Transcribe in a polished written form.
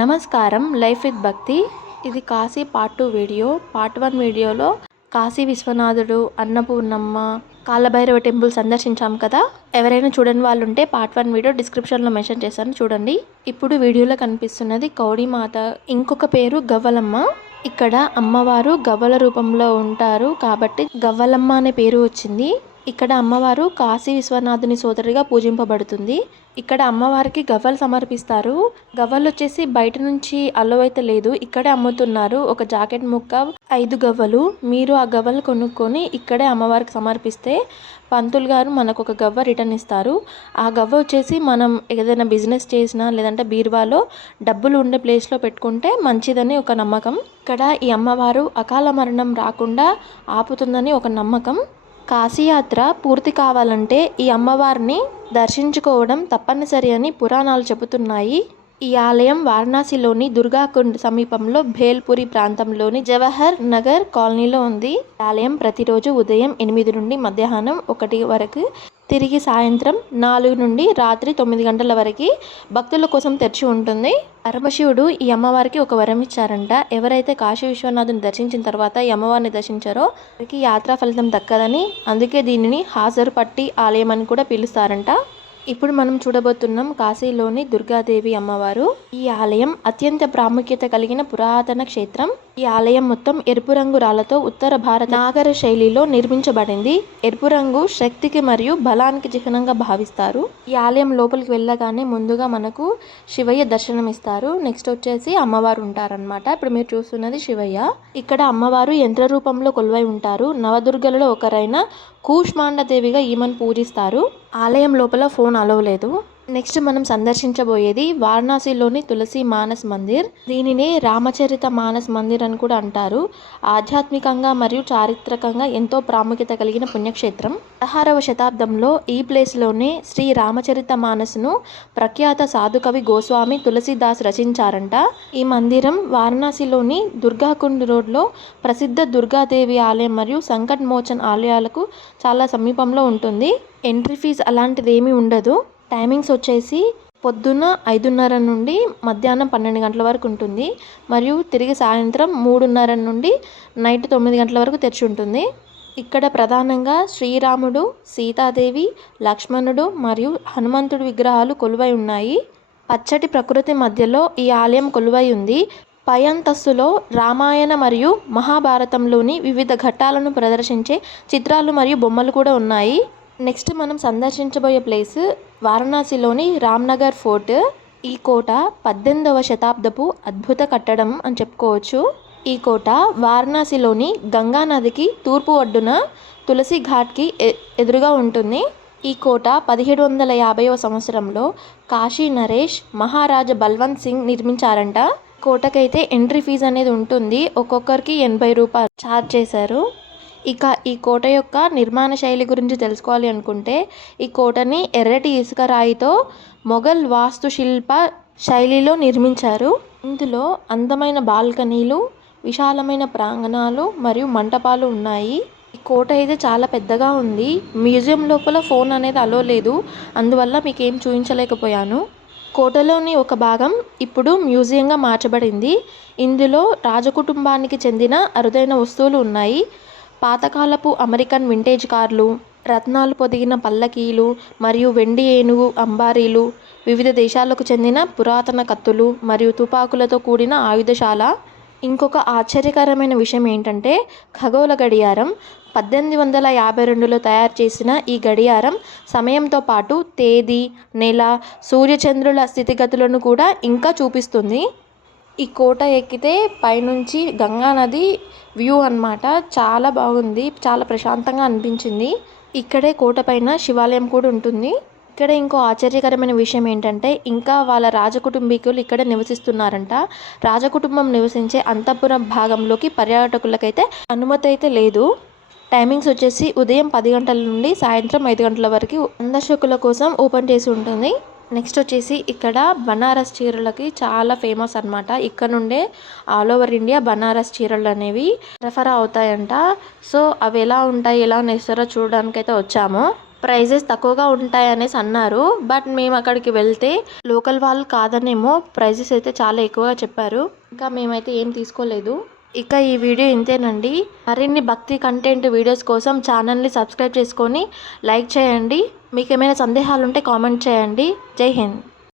నమస్కారం. Life with భక్తి. ఇది కాశీ పార్ట్ 2 వీడియో. పార్ట్ 1 వీడియోలో కాశీ విశ్వనాథుడు, అన్నపూర్ణమ్మ, కాలభైరవ టెంపుల్ సందర్శించాం కదా. ఎవరైనా చూడని వాళ్ళు ఉంటే పార్ట్ 1 వీడియో డిస్క్రిప్షన్లో మెన్షన్ చేశాను, చూడండి. ఇప్పుడు వీడియోలో కనిపిస్తున్నది కౌడిమాత, ఇంకొక పేరు గవ్వలమ్మ. ఇక్కడ అమ్మవారు గవ్వల రూపంలో ఉంటారు కాబట్టి గవ్వలమ్మ అనే పేరు వచ్చింది. ఇక్కడ అమ్మవారు కాశీ విశ్వనాథుని సోదరిగా పూజింపబడుతుంది. ఇక్కడ అమ్మవారికి గవ్వలు సమర్పిస్తారు. గవ్వలు వచ్చేసి బయట నుంచి అలో అయితే లేదు, ఇక్కడే అమ్ముతున్నారు. ఒక జాకెట్ ముక్క 5 గవ్వలు. మీరు ఆ గవ్వలు కొనుక్కొని ఇక్కడే అమ్మవారికి సమర్పిస్తే పంతులు గారు మనకు ఒక గవ్వ రిటర్న్ ఇస్తారు. ఆ గవ్వ వచ్చేసి మనం ఏదైనా బిజినెస్ చేసినా లేదంటే బీరువాలో డబ్బులు ఉండే ప్లేస్లో పెట్టుకుంటే మంచిదని ఒక నమ్మకం. ఇక్కడ ఈ అమ్మవారు అకాల మరణం రాకుండా ఆపుతుందని ఒక నమ్మకం. కాశీయాత్ర పూర్తి కావాలంటే ఈ అమ్మవారిని దర్శించుకోవడం తప్పనిసరి అని పురాణాలు చెబుతున్నాయి. ఈ ఆలయం వారణాసిలోని దుర్గాకుండ్ సమీపంలో భేల్పురి ప్రాంతంలోని జవహర్ నగర్ కాలనీలో ఉంది. ఆలయం ప్రతిరోజు ఉదయం 8 నుండి మధ్యాహ్నం 1 వరకు, తిరిగి సాయంత్రం 4 నుండి రాత్రి 9 గంటల వరకు భక్తుల కోసం తెరిచి ఉంటుంది. పరమశివుడు ఈ అమ్మవారికి ఒక వరం ఇచ్చారంట. ఎవరైతే కాశీ విశ్వనాథుని దర్శించిన తర్వాత ఈ అమ్మవారిని దర్శించారో వారికి యాత్రా ఫలితం దక్కదని, అందుకే దీనిని హాజరు పట్టి ఆలయం అని కూడా పిలుస్తారంట. ఇప్పుడు మనం చూడబోతున్నాం కాశీలోని దుర్గాదేవి అమ్మవారు. ఈ ఆలయం అత్యంత ప్రాముఖ్యత కలిగిన పురాతన క్షేత్రం. ఈ ఆలయం మొత్తం ఎరుపు రంగు రాళ్లతో ఉత్తర భారత నాగర శైలిలో నిర్మించబడింది. ఎరుపు రంగు శక్తికి మరియు బలానికి చిహ్నంగా భావిస్తారు. ఈ ఆలయం లోపలికి వెళ్ళగానే ముందుగా మనకు శివయ్య దర్శనం ఇస్తారు. నెక్స్ట్ వచ్చేసి అమ్మవారు ఉంటారనమాట. ఇప్పుడు మీరు చూస్తున్నది శివయ్య. ఇక్కడ అమ్మవారు యంత్ర రూపంలో కొలువై ఉంటారు. నవదుర్గలలో ఒకరైన కూష్మాండదేవిగా ఈమెను పూజిస్తారు. ఆలయం లోపల ఫోన్ అలౌ లేదు. నెక్స్ట్ మనం సందర్శించబోయేది వారణాసిలోని తులసి మానస్ మందిర్. దీనిని రామచరిత మానస్ మందిర్ అని కూడా అంటారు. ఆధ్యాత్మికంగా మరియు చారిత్రకంగా ఎంతో ప్రాముఖ్యత కలిగిన పుణ్యక్షేత్రం. 16వ శతాబ్దంలో ఈ ప్లేస్లోనే శ్రీ రామచరిత మానస్ను ప్రఖ్యాత సాధుకవి గోస్వామి తులసిదాస్ రచించారంట. ఈ మందిరం వారణాసిలోని దుర్గాకుండ్ రోడ్లో ప్రసిద్ధ దుర్గాదేవి ఆలయం మరియు సంకట్ మోచన్ ఆలయాలకు చాలా సమీపంలో ఉంటుంది. ఎంట్రీ ఫీజు అలాంటిది ఏమీ ఉండదు. టైమింగ్స్ వచ్చేసి పొద్దున్న 5:30 నుండి మధ్యాహ్నం 12 గంటల వరకు ఉంటుంది మరియు తిరిగి సాయంత్రం 3:30 నుండి నైట్ 9 గంటల వరకు తెరిచి ఉంటుంది. ఇక్కడ ప్రధానంగా శ్రీరాముడు, సీతాదేవి, లక్ష్మణుడు మరియు హనుమంతుడి విగ్రహాలు కొలువై ఉన్నాయి. పచ్చటి ప్రకృతి మధ్యలో ఈ ఆలయం కొలువై ఉంది. పై అంతస్తులో రామాయణ మరియు మహాభారతంలోని వివిధ ఘట్టాలను ప్రదర్శించే చిత్రాలు మరియు బొమ్మలు కూడా ఉన్నాయి. నెక్స్ట్ మనం సందర్శించబోయే ప్లేస్ వారణాసిలోని రామ్నగర్ ఫోర్ట్. ఈ కోట 18వ శతాబ్దపు అద్భుత కట్టడం అని చెప్పుకోవచ్చు. ఈ కోట వారణాసిలోని గంగా నదికి తూర్పు ఒడ్డున తులసి ఘాట్కి ఎదురుగా ఉంటుంది. ఈ కోట 1750వ సంవత్సరంలో కాశీ నరేష్ మహారాజా బల్వంత్ సింగ్ నిర్మించారంట. కోటకైతే ఎంట్రీ ఫీజు అనేది ఉంటుంది. ఒక్కొక్కరికి 80 రూపాయలు ఛార్జ్ చేశారు. ఇక ఈ కోట యొక్క నిర్మాణ శైలి గురించి తెలుసుకోవాలి అనుకుంటే ఈ కోటని ఎర్రటి ఇసుక రాయితో మొఘల్ వాస్తుశిల్ప శైలిలో నిర్మించారు. ఇందులో అందమైన బాల్కనీలు, విశాలమైన ప్రాంగణాలు మరియు మంటపాలు ఉన్నాయి. ఈ కోట అయితే చాలా పెద్దగా ఉంది. మ్యూజియం లోపల ఫోన్ అనేది అలో లేదు, అందువల్ల మీకు ఏం చూపించలేకపోయాను. కోటలోని ఒక భాగం ఇప్పుడు మ్యూజియంగా మార్చబడింది. ఇందులో రాజకుటుంబానికి చెందిన అరుదైన వస్తువులు ఉన్నాయి. పాతకాలపు అమెరికన్ వింటేజ్ కార్లు, రత్నాలు పొదిగిన పల్లకీలు మరియు వెండి ఏనుగు అంబారీలు, వివిధ దేశాలకు చెందిన పురాతన కత్తులు మరియు తుపాకులతో కూడిన ఆయుధశాల. ఇంకొక ఆశ్చర్యకరమైన విషయం ఏంటంటే ఖగోళ గడియారం. 1852లో తయారు చేసిన ఈ గడియారం సమయంతో పాటు తేదీ, నెల, సూర్యచంద్రుల స్థితిగతులను కూడా ఇంకా చూపిస్తుంది. ఈ కోట ఎక్కితే పైనుంచి గంగా నది వ్యూ అన్నమాట. చాలా బాగుంది, చాలా ప్రశాంతంగా అనిపించింది. ఇక్కడే కోట పైన శివాలయం కూడా ఉంటుంది. ఇక్కడ ఇంకో ఆశ్చర్యకరమైన విషయం ఏంటంటే ఇంకా వాళ్ళ రాజకుటుంబీకులు ఇక్కడ నివసిస్తున్నారంట. రాజకుటుంబం నివసించే అంతఃపుర భాగంలోకి పర్యాటకులకైతే అనుమతి అయితే లేదు. టైమింగ్స్ వచ్చేసి ఉదయం 10 గంటల నుండి సాయంత్రం 5 గంటల వరకు సందర్శకుల కోసం ఓపెన్ చేసి ఉంటుంది. నెక్స్ట్ వచ్చేసి ఇక్కడ బనారస్ చీరలకి చాలా ఫేమస్ అనమాట. ఇక్కడ నుండే ఆల్ ఓవర్ ఇండియా బనారస్ చీరలు అనేవి రెఫర్ అవుతాయంట. సో అవి ఎలా ఉంటాయి, ఎలా నేస్తారో చూడడానికి అయితే వచ్చాము. ప్రైజెస్ తక్కువగా ఉంటాయనేసి అన్నారు. బట్ మేము అక్కడికి వెళ్తే లోకల్ వాళ్ళు కాదనేమో ప్రైజెస్ అయితే చాలా ఎక్కువగా చెప్పారు. ఇంకా మేమైతే ఏం తీసుకోలేదు. ఇక ఈ వీడియో ఇంతేనండి. మరిన్ని భక్తి కంటెంట్ వీడియోస్ కోసం ఛానల్ని సబ్స్క్రైబ్ చేసుకొని లైక్ చేయండి. మీకు ఏమైనా సందేహాలు ఉంటే కామెంట్ చేయండి. జై హింద్.